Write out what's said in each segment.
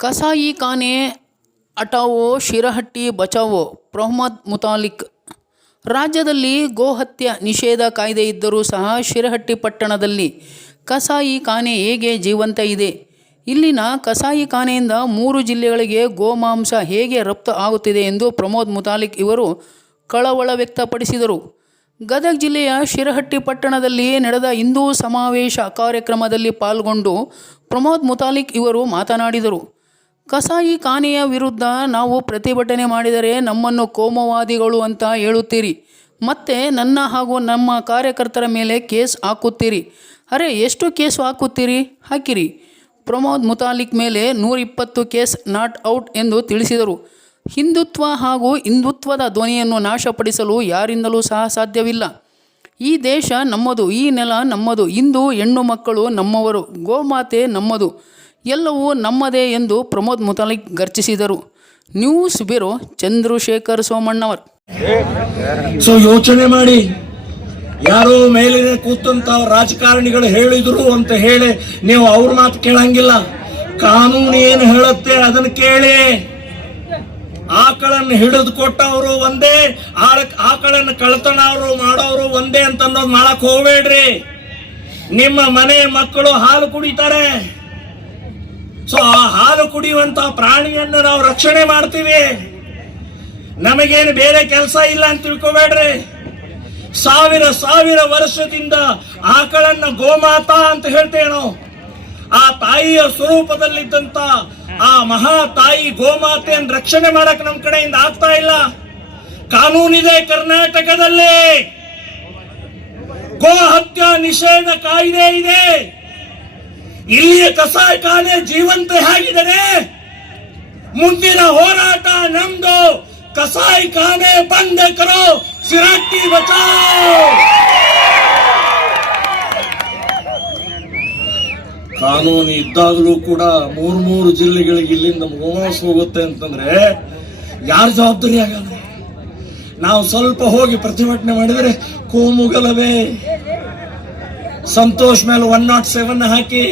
ಕಸಾಯಿ ಖಾನೆ ಅಟಾವೋ, ಶಿರಹಟ್ಟಿ ಬಚಾವೋ, ಪ್ರಹ್ಮದ್ ಮುತಾಲಿಕ್. ರಾಜ್ಯದಲ್ಲಿ ಗೋಹತ್ಯೆ ನಿಷೇಧ ಕಾಯ್ದೆ ಇದ್ದರೂ ಸಹ ಶಿರಹಟ್ಟಿ ಪಟ್ಟಣದಲ್ಲಿ ಕಸಾಯಿ ಖಾನೆ ಹೇಗೆ ಜೀವಂತ ಇದೆ? ಇಲ್ಲಿನ ಕಸಾಯಿ ಖಾನೆಯಿಂದ ಮೂರು ಜಿಲ್ಲೆಗಳಿಗೆ ಗೋಮಾಂಸ ಹೇಗೆ ರಫ್ತು ಆಗುತ್ತಿದೆ ಎಂದು ಪ್ರಮೋದ್ ಮುತಾಲಿಕ್ ಇವರು ಕಳವಳ ವ್ಯಕ್ತಪಡಿಸಿದರು. ಗದಗ ಜಿಲ್ಲೆಯ ಶಿರಹಟ್ಟಿ ಪಟ್ಟಣದಲ್ಲಿ ನಡೆದ ಹಿಂದೂ ಸಮಾವೇಶ ಕಾರ್ಯಕ್ರಮದಲ್ಲಿ ಪಾಲ್ಗೊಂಡು ಪ್ರಮೋದ್ ಮುತಾಲಿಕ್ ಇವರು ಮಾತನಾಡಿದರು. ಕಸಾಯಿ ಖಾನೆಯ ವಿರುದ್ಧ ನಾವು ಪ್ರತಿಭಟನೆ ಮಾಡಿದರೆ ನಮ್ಮನ್ನು ಕೋಮವಾದಿಗಳು ಅಂತ ಹೇಳುತ್ತೀರಿ. ಮತ್ತೆ ನನ್ನ ಹಾಗೂ ನಮ್ಮ ಕಾರ್ಯಕರ್ತರ ಮೇಲೆ ಕೇಸ್ ಹಾಕುತ್ತೀರಿ. ಅರೆ, ಎಷ್ಟು ಕೇಸ್ ಹಾಕುತ್ತೀರಿ? ಹಾಕಿರಿ. ಪ್ರಮೋದ್ ಮುತಾಲಿಕ್ ಮೇಲೆ ನೂರಿಪ್ಪತ್ತು ಕೇಸ್ ನಾಟ್ ಔಟ್ ಎಂದು ತಿಳಿಸಿದರು. ಹಿಂದುತ್ವ ಹಾಗೂ ಹಿಂದುತ್ವದ ಧ್ವನಿಯನ್ನು ನಾಶಪಡಿಸಲು ಯಾರಿಂದಲೂ ಸಹ ಸಾಧ್ಯವಿಲ್ಲ. ಈ ದೇಶ ನಮ್ಮದು, ಈ ನೆಲ ನಮ್ಮದು, ಇಂದು ಹೆಣ್ಣು ಮಕ್ಕಳು ನಮ್ಮವರು, ಗೋಮಾತೆ ನಮ್ಮದು. ಎಲ್ಲವೂ ನಮ್ಮದೇ ಎಂದು Pramod Muthalik ಗರ್ಜಿಸಿದರು. News bureau Chandrashekhar Somannavar. So ಯೋಚನೆ ಮಾಡಿ, ಯಾರೋ ಮೇಲಿನ ಕೂತಂತ ರಾಜಕಾರಣಿಗಳು ಹೇಳಿದ್ರು ಅಂತ ಹೇಳಿ ನೀವು ಅವ್ರ ಮಾತು ಕೇಳಂಗಿಲ್ಲ. ಕಾನೂನು ಏನು ಹೇಳುತ್ತೆ ಅದನ್ನ ಕೇಳಿ. ಆಕಳನ್ನು ಹಿಡಿದು ಕೊಟ್ಟವರು ಒಂದೇ ಆಕಳನ್ನು ಕಳ್ತನ ಅವರು ಮಾಡೋರು ಒಂದೇ ಅಂತ ಅನ್ನೋದು ಮಾಡಕ್ ಹೋಗ್ಬೇಡ್ರಿ. ನಿಮ್ಮ ಮನೆ ಮಕ್ಕಳು ಹಾಲು ಕುಡಿತಾರೆ. ಸೊ ಆ ಹಾಲು ಕುಡಿಯುವಂತ ಪ್ರಾಣಿಯನ್ನು ನಾವು ರಕ್ಷಣೆ ಮಾಡ್ತೀವಿ. ನಮಗೇನು ಬೇರೆ ಕೆಲಸ ಇಲ್ಲ ಅಂತ ತಿಳ್ಕೊಬೇಡ್ರಿ. ಸಾವಿರ ಸಾವಿರ ವರ್ಷದಿಂದ ಆಕಳನ್ನ ಗೋಮಾತಾ ಅಂತ ಹೇಳ್ತೇನೋ, ಆ ತಾಯಿಯ ಸ್ವರೂಪದಲ್ಲಿದ್ದಂತ ಆ ಮಹಾ ತಾಯಿ ಗೋಮಾತೆಯನ್ನು ರಕ್ಷಣೆ ಮಾಡಕ್ ನಮ್ ಕಡೆಯಿಂದ ಆಗ್ತಾ ಇಲ್ಲ. ಕಾನೂನಿದೆ ಕರ್ನಾಟಕದಲ್ಲಿ. ಗೋ ಹತ್ಯಾ ನಿಷೇಧ ಕಾಯ್ದೆ ಇದೆ. ಇಲ್ಲಿಯ ಕಸಾಯಿಖಾನೆ ಜೀವಂತ ಹೇಗಿದ್ದಾರೆ ಮುಂದಿನ ಹೋರಾಟ ನಮ್ದು. ಕಸಾಯಿಖಾನೆ ಬಂದ್ ಕರೋ ಸಿರಟ್ಟಿ ಬಚಾವ್. ಕಾನೂನು ಇದ್ದಾಗಲೂ ಕೂಡ ಮೂರ್ ಮೂರು ಜಿಲ್ಲೆಗಳಿಗೆ ಇಲ್ಲಿಂದ ಮೋಸ ಹೋಗುತ್ತೆ ಅಂತಂದ್ರೆ ಯಾರ ಜವಾಬ್ದಾರಿ ಆಗಲ್ಲ. ನಾವು ಸ್ವಲ್ಪ ಹೋಗಿ ಪ್ರತಿಭಟನೆ ಮಾಡಿದರೆ ಕೋಮುಗಲವೇ. ಸಂತೋಷ್ ಮೇಲೆ ಒನ್ ನಾಟ್ ಸೆವೆನ್ ಹಾಕಿ,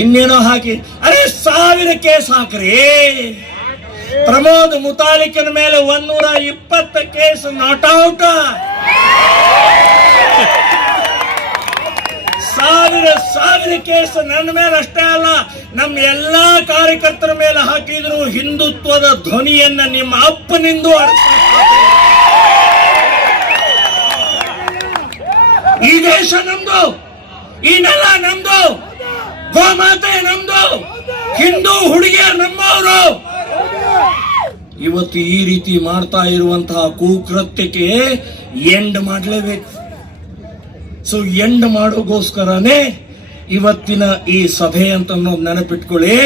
ಇನ್ನೇನೋ ಹಾಕಿ, ಅರೆ ಸಾವಿರ ಕೇಸ್ ಹಾಕ್ರಿ. ಪ್ರಮೋದ್ ಮುತಾಲಿಕನ ಮೇಲೆ ಒಂದೂರ ಇಪ್ಪತ್ತ ಕೇಸ್ ನಾಟ್ ಔಟ್ ಸಾವಿರ ಸಾವಿರ ಕೇಸ್ ನನ್ನ ಮೇಲೆ ಅಷ್ಟೇ ಅಲ್ಲ, ನಮ್ಮ ಎಲ್ಲಾ ಕಾರ್ಯಕರ್ತರ ಮೇಲೆ ಹಾಕಿದ್ರು ಹಿಂದುತ್ವದ ಧ್ವನಿಯನ್ನ ನಿಮ್ಮ ಅಪ್ಪನಿಂದ ಈ ದೇಶ ನಮ್ದು, ಈ ನೆಲ ನಮ್ದು, ಗೋಮಾತೆ ನಮ್ದು, ಹಿಂದೂ ಹುಡುಗಿಯರು ನಮ್ಮವರು. ಇವತ್ತು ಈ ರೀತಿ ಮಾಡ್ತಾ ಇರುವಂತಹ ಕುಕೃತ್ಯಕ್ಕೆ ಎಂಡ್ ಮಾಡಲೇಬೇಕು. ಸೊ ಎಂಡ್ ಮಾಡೋಗೋಸ್ಕರನೇ ಇವತ್ತಿನ ಈ ಸಭೆ ಅಂತ ನೆನಪಿಟ್ಕೊಳ್ಳಿ.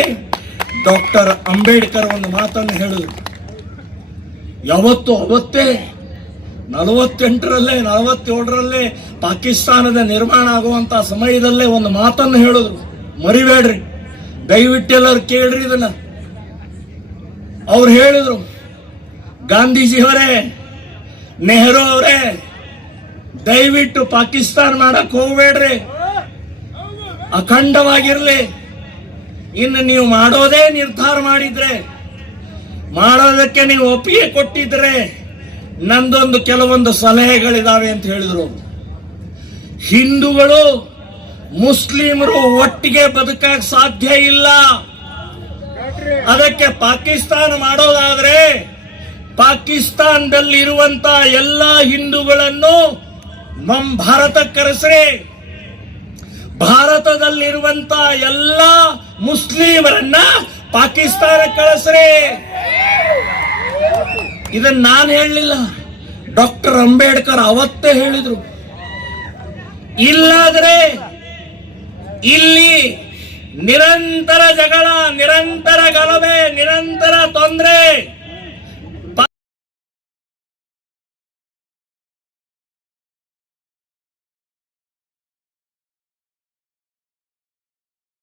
ಡಾಕ್ಟರ್ ಅಂಬೇಡ್ಕರ್ ಒಂದು ಮಾತನ್ನು ಹೇಳಿದ್ರು. ಯಾವತ್ತು ಅವತ್ತೇ ನಲವತ್ತೆಂಟರಲ್ಲೇ, ನಲವತ್ತೇಳರಲ್ಲೇ ಪಾಕಿಸ್ತಾನದ ನಿರ್ಮಾಣ ಆಗುವಂತ ಸಮಯದಲ್ಲೇ ಒಂದು ಮಾತನ್ನು ಹೇಳಿದ್ರು. ಮರಿಬೇಡ್ರಿ. ದಯವಿಟ್ಟೆಲ್ಲರೂ ಕೇಳ್ರಿ ಇದನ್ನ. ಅವ್ರು ಹೇಳಿದ್ರು ಗಾಂಧೀಜಿಯವರೇ ನೆಹರು ಅವರೇ, ದಯವಿಟ್ಟು ಪಾಕಿಸ್ತಾನ ಮಾಡಕ್ ಹೋಗ್ಬೇಡ್ರಿ. ಅಖಂಡವಾಗಿರ್ಲಿ. ಇನ್ನು ನೀವು ಮಾಡೋದೇ ನಿರ್ಧಾರ ಮಾಡಿದ್ರೆ, ಮಾಡೋದಕ್ಕೆ ನೀವು ಒಪ್ಪಿಗೆ ಕೊಟ್ಟಿದ್ರೆ ನಂದೊಂದು ಕೆಲವೊಂದು ಸಲಹೆಗಳಿದಾವೆ ಅಂತ ಹೇಳಿದರು. ಹಿಂದೂಗಳು ಮುಸ್ಲಿಮರು ಒಟ್ಟಿಗೆ ಬದುಕಕ್ ಸಾಧ್ಯ ಇಲ್ಲ. ಅದಕ್ಕೆ ಪಾಕಿಸ್ತಾನ ಮಾಡೋದಾದ್ರೆ ಪಾಕಿಸ್ತಾನದಲ್ಲಿರುವಂತ ಎಲ್ಲ ಹಿಂದೂಗಳನ್ನು ನಮ್ ಭಾರತ ಕರೆಸ್ರಿ ಭಾರತದಲ್ಲಿರುವಂತ ಎಲ್ಲ ಮುಸ್ಲಿಮರನ್ನ ಪಾಕಿಸ್ತಾನ ಕಳಿಸ್ರಿ ಇದನ್ನ ನಾನು ಹೇಳಲಿಲ್ಲ. ಡಾಕ್ಟರ್ ಅಂಬೇಡ್ಕರ್ ಅವತ್ತೇ ಹೇಳಿದ್ರು. ಇಲ್ಲಾದ್ರೆ ಇಲ್ಲಿ ನಿರಂತರ ಜಗಳ, ನಿರಂತರ ಗಲಭೆ, ನಿರಂತರ ತೊಂದರೆ.